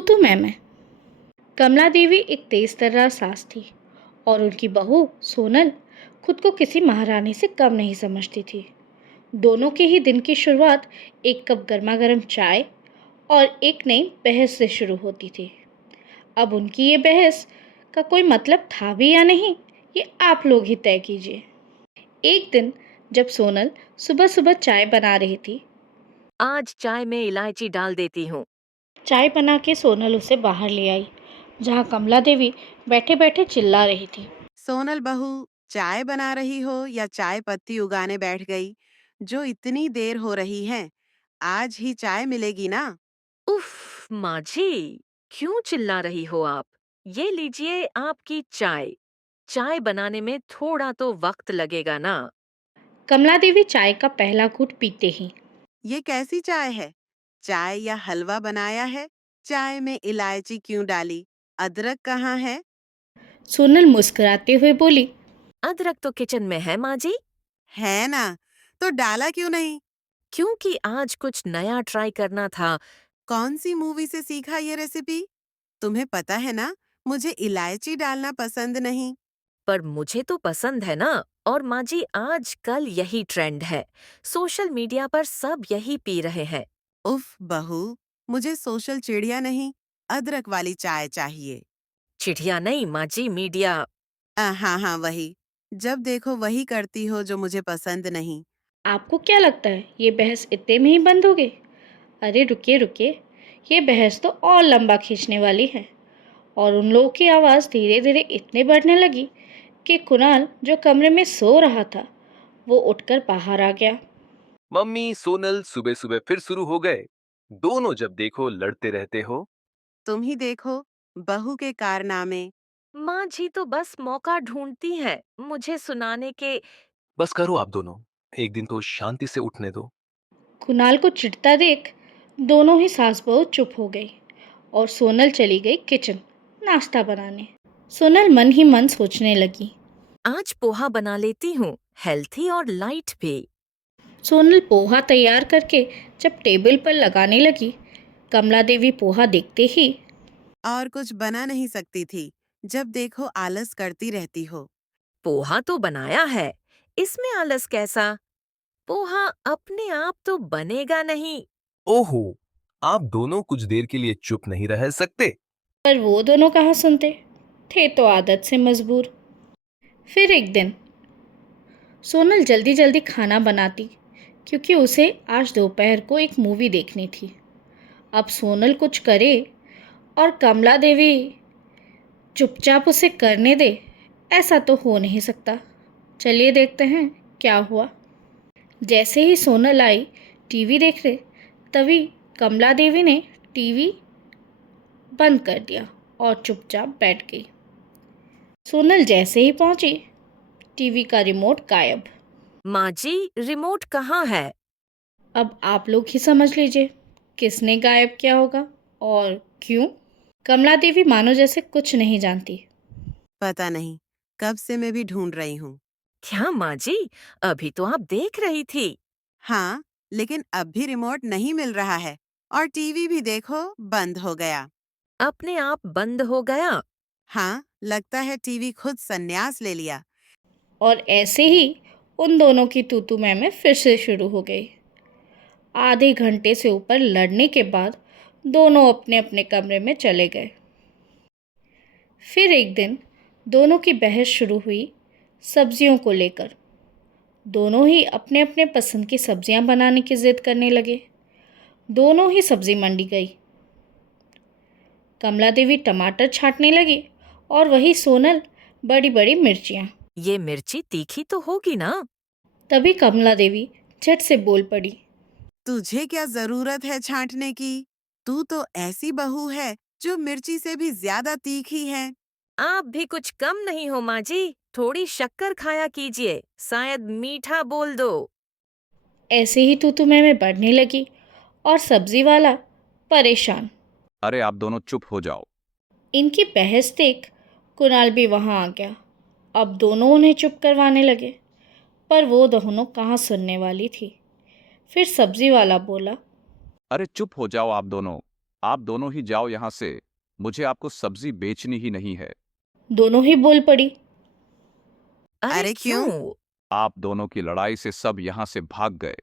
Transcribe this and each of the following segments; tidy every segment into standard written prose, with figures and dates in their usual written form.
तू मैं। कमला देवी एक तेज तर्रार सास थी और उनकी बहू सोनल खुद को किसी महारानी से कम नहीं समझती थी। दोनों के ही दिन की शुरुआत एक कप गर्मा गर्म चाय और एक नई बहस से शुरू होती थी। अब उनकी ये बहस का कोई मतलब था भी या नहीं, ये आप लोग ही तय कीजिए। एक दिन जब सोनल सुबह सुबह चाय बना रही थी, आज चाय में इलायची डाल देती हूँ। चाय बना के सोनल उसे बाहर ले आई, जहाँ कमला देवी बैठे बैठे चिल्ला रही थी। सोनल बहू, चाय बना रही हो या चाय पत्ती उगाने बैठ गई? जो इतनी देर हो रही है, आज ही चाय मिलेगी ना? उफ, माँ जी, क्यों चिल्ला रही हो आप? ये लीजिए आपकी चाय। चाय बनाने में थोड़ा तो वक्त लगेगा ना। कमला देवी चाय का पहला घूंट पीते ही, ये कैसी चाय है? चाय या हलवा बनाया है? चाय में इलायची क्यों डाली? अदरक कहाँ है? सोनल मुस्कुराते हुए बोली, अदरक तो किचन में है माँ जी। है ना, तो डाला क्यों नहीं? क्योंकि आज कुछ नया ट्राई करना था। कौन सी मूवी से सीखा ये रेसिपी? तुम्हें पता है ना, मुझे इलायची डालना पसंद नहीं। पर मुझे तो पसंद है ना। और माँ जी, आज कल यही ट्रेंड है। सोशल मीडिया पर सब यही पी रहे हैं। उफ बहू, मुझे सोशल चिड़िया नहीं, अदरक वाली चाय चाहिए। चिढ़िया नहीं माँ जी, मीडिया। हाँ हाँ वही। जब देखो वही करती हो जो मुझे पसंद नहीं। आपको क्या लगता है ये बहस इतने में ही बंद हो गई? अरे रुकिए रुकिए, ये बहस तो और लंबा खींचने वाली है। और उन लोगों की आवाज़ धीरे धीरे इतने बढ़ने लगी कि कुणाल, जो कमरे में सो रहा था, वो उठकर बाहर आ गया। मम्मी सोनल सुबह सुबह फिर शुरू हो गए। दोनों जब देखो लड़ते रहते हो। तुम ही देखो, बहू के कारनामे। माँ जी तो बस मौका ढूंढती हैं मुझे सुनाने के। बस करो आप दोनों, एक दिन तो शांति से उठने दो। कुणाल को चिढ़ता देख दोनों ही सास बहू चुप हो गई और सोनल चली गई किचन नाश्ता बनाने। सोनल मन ही मन सोचने लगी। आज पोहा बना लेती हूँ, हेल्थी और लाइट भी। सोनल पोहा तैयार करके जब टेबल पर लगाने लगी, कमला देवी पोहा देखते ही, और कुछ बना नहीं सकती थी, जब देखो आलस करती रहती हो। पोहा तो बनाया है, इसमें आलस कैसा? पोहा अपने आप तो बनेगा नहीं। ओहो, आप दोनों कुछ देर के लिए चुप नहीं रह सकते? पर वो दोनों कहाँ सुनते थे, तो आदत से मजबूर। फिर एक दिन सोनल जल्दी जल्दी खाना बनाती, क्योंकि उसे आज दोपहर को एक मूवी देखनी थी। अब सोनल कुछ करे और कमला देवी चुपचाप उसे करने दे, ऐसा तो हो नहीं सकता। चलिए देखते हैं क्या हुआ। जैसे ही सोनल आई टीवी देखने, तभी कमला देवी ने टीवी बंद कर दिया और चुपचाप बैठ गई। सोनल जैसे ही पहुंची, टीवी का रिमोट गायब। माँ जी, रिमोट कहाँ है? अब आप लोग ही समझ लीजिए किसने गायब किया होगा और क्यों। कमला देवी मानो जैसे कुछ नहीं जानती। पता नहीं, कब से मैं भी ढूंढ रही हूँ। क्या माँ जी, अभी तो आप देख रही थी। हाँ, लेकिन अब भी रिमोट नहीं मिल रहा है और टीवी भी देखो बंद हो गया। अपने आप बंद हो गया। हाँ, लगता है टीवी खुद संन्यास ले लिया। और ऐसे ही उन दोनों की तू मैं फिर से शुरू हो गई। आधे घंटे से ऊपर लड़ने के बाद दोनों अपने अपने कमरे में चले गए। फिर एक दिन दोनों की बहस शुरू हुई सब्जियों को लेकर। दोनों ही अपने अपने पसंद की सब्जियां बनाने की जिद करने लगे। दोनों ही सब्जी मंडी गई। कमला देवी टमाटर छांटने लगी और वही सोनल बड़ी बड़ी मिर्चियाँ। ये मिर्ची तीखी तो होगी ना? तभी कमला देवी झट से बोल पड़ी, तुझे क्या जरूरत है छांटने की? तू तो ऐसी बहू है जो मिर्ची से भी ज्यादा तीखी है। आप भी कुछ कम नहीं हो माँ जी, थोड़ी शक्कर खाया कीजिए, शायद मीठा बोल दो। ऐसे ही तू मैं बढ़ने लगी और सब्जी वाला परेशान। अरे आप दोनों चुप हो जाओ। इनकी बहस देख कुणाल भी वहां आ गया। अब दोनों उन्हें चुप करवाने लगे, पर वो दोनों कहाँ सुनने वाली थी। फिर सब्जी वाला बोला, अरे चुप हो जाओ आप दोनों। आप दोनों ही जाओ यहाँ से। मुझे आपको सब्जी बेचनी ही नहीं है। दोनों ही बोल पड़ी। अरे अरे क्यों? क्यों? आप दोनों की लड़ाई से सब यहाँ से भाग गए।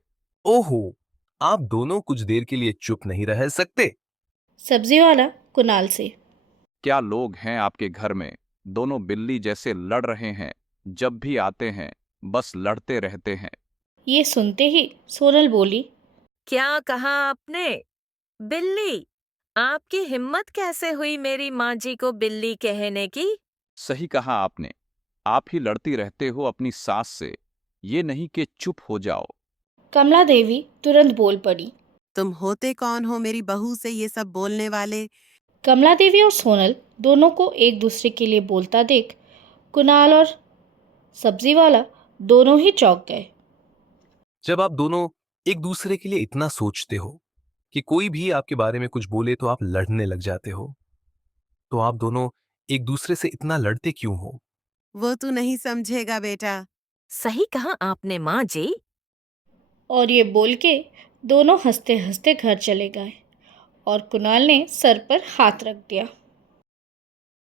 ओहो, आप दोनों कुछ देर के लिए चुप नहीं रह सकते? सब्जी वाला कुणाल से। क्या लोग हैं आपके घर में? दोनों बिल्ली जैसे लड़ रहे हैं। जब भी आते हैं बस लड़ते रहते हैं। ये सुनते ही सोनल बोली। क्या कहा आपने? बिल्ली? आपकी हिम्मत कैसे हुई मेरी माँ जी को बिल्ली कहने की? सही कहा आपने। आप ही लड़ती रहते हो अपनी सास से। ये नहीं कि चुप हो जाओ। कमला देवी तुरंत बोल पड़ी। तुम होते कौन हो मेरी बहू से ये सब बोलने वाले? कमला देवी और सोनल दोनों को एक दूसरे के लिए बोलता देख कुणाल और सब्जी वाला दोनों ही चौंक गए। जब आप दोनों एक दूसरे के लिए इतना सोचते हो कि कोई भी आपके बारे में कुछ बोले तो आप लड़ने लग जाते हो, तो आप दोनों एक दूसरे से इतना लड़ते क्यों हो? वो तू नहीं समझेगा बेटा। सही कहा आपने माँ जी। और ये बोल के दोनों हंसते हंसते घर चले गए और कुणाल ने सर पर हाथ रख दिया।